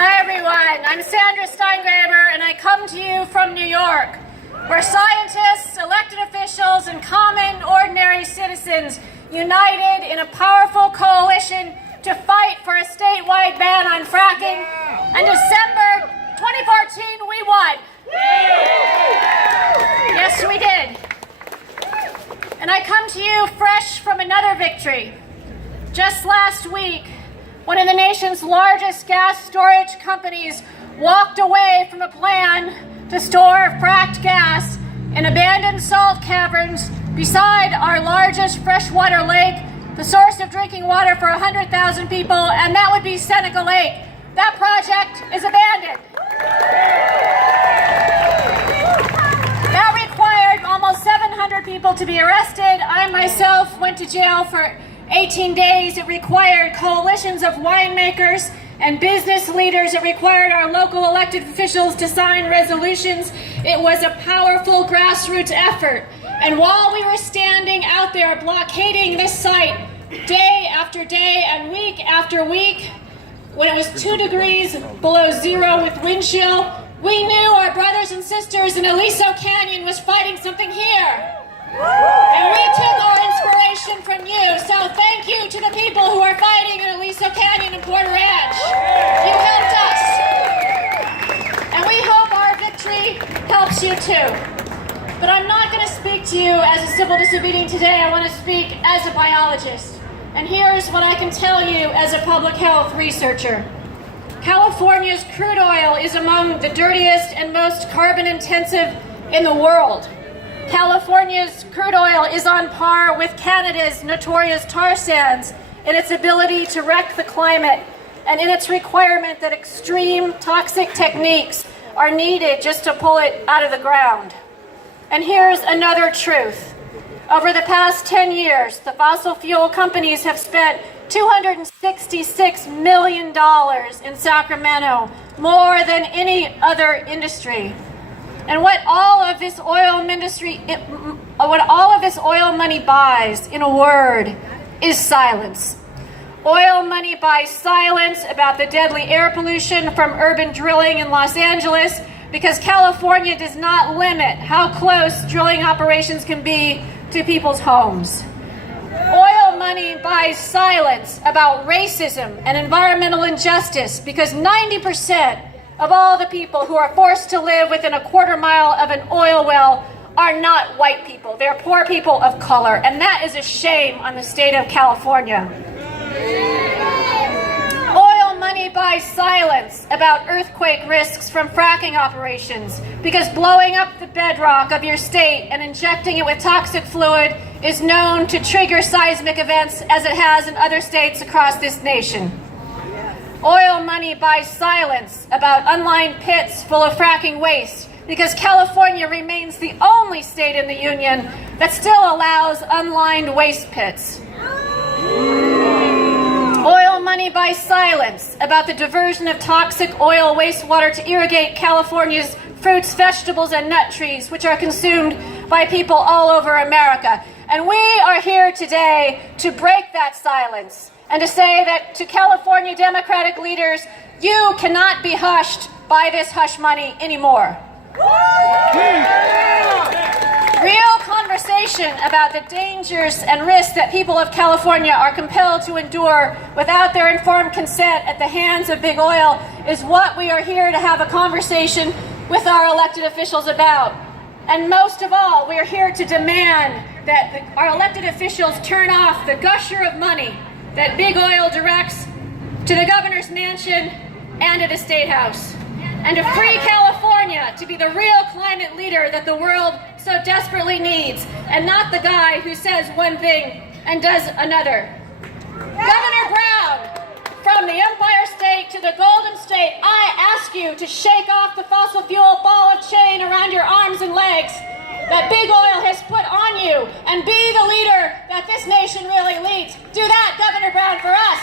Hi everyone, I'm Sandra Steingraber and I come to you from New York, where scientists, elected officials, and common, ordinary citizens united in a powerful coalition to fight for a statewide ban on fracking. And December 2014, we won. Yes, we did. And I come to you fresh from another victory. Just last week, one of the nation's largest gas storage companies walked away from a plan to store fracked gas in abandoned salt caverns beside our largest freshwater lake, the source of drinking water for 100,000 people, and that would be Seneca Lake. That project is abandoned. That required almost 700 people to be arrested. I myself went to jail for 18 days. It required coalitions of winemakers and business leaders. It required our local elected officials to sign resolutions. It was a powerful grassroots effort. And while we were standing out there blockading this site day after day and week after week, when it was 2 degrees below zero with wind chill, we knew our brothers and sisters in Aliso Canyon was fighting something here. And we took our inspiration from you, so thank you to the people who are fighting in Aliso Canyon and Porter Ranch. You helped us. And we hope our victory helps you too. But I'm not going to speak to you as a civil disobedient today. I want to speak as a biologist. And here's what I can tell you as a public health researcher. California's crude oil is among the dirtiest and most carbon intensive in the world. California's crude oil is on par with Canada's notorious tar sands in its ability to wreck the climate and in its requirement that extreme toxic techniques are needed just to pull it out of the ground. And here's another truth. Over the past 10 years, the fossil fuel companies have spent $266 million in Sacramento, more than any other industry. And what all of this oil money buys, in a word, is silence. Oil money buys silence about the deadly air pollution from urban drilling in Los Angeles, because California does not limit how close drilling operations can be to people's homes. Oil money buys silence about racism and environmental injustice, because 90% of all the people who are forced to live within a quarter mile of an oil well are not white people. They're poor people of color, and that is a shame on the state of California. Oil money buys silence about earthquake risks from fracking operations, because blowing up the bedrock of your state and injecting it with toxic fluid is known to trigger seismic events, as it has in other states across this nation. Oil money buys silence about unlined pits full of fracking waste, because California remains the only state in the union that still allows unlined waste pits. Oil money buys silence about the diversion of toxic oil wastewater to irrigate California's fruits, vegetables, and nut trees, which are consumed by people all over America. And we are here today to break that silence and to say that to California Democratic leaders, you cannot be hushed by this hush money anymore. Real conversation about the dangers and risks that people of California are compelled to endure without their informed consent at the hands of big oil is what we are here to have a conversation with our elected officials about. And most of all, we are here to demand that our elected officials turn off the gusher of money that big oil directs to the governor's mansion and to the State House, and to free California to be the real climate leader that the world so desperately needs, and not the guy who says one thing and does another. Governor Brown, from the Empire State to the Golden State, I ask you to shake off the fossil fuel ball of chain around your arms and legs that big oil has put on you, and be the leader that this nation really needs. Do that, Governor Brown, for us.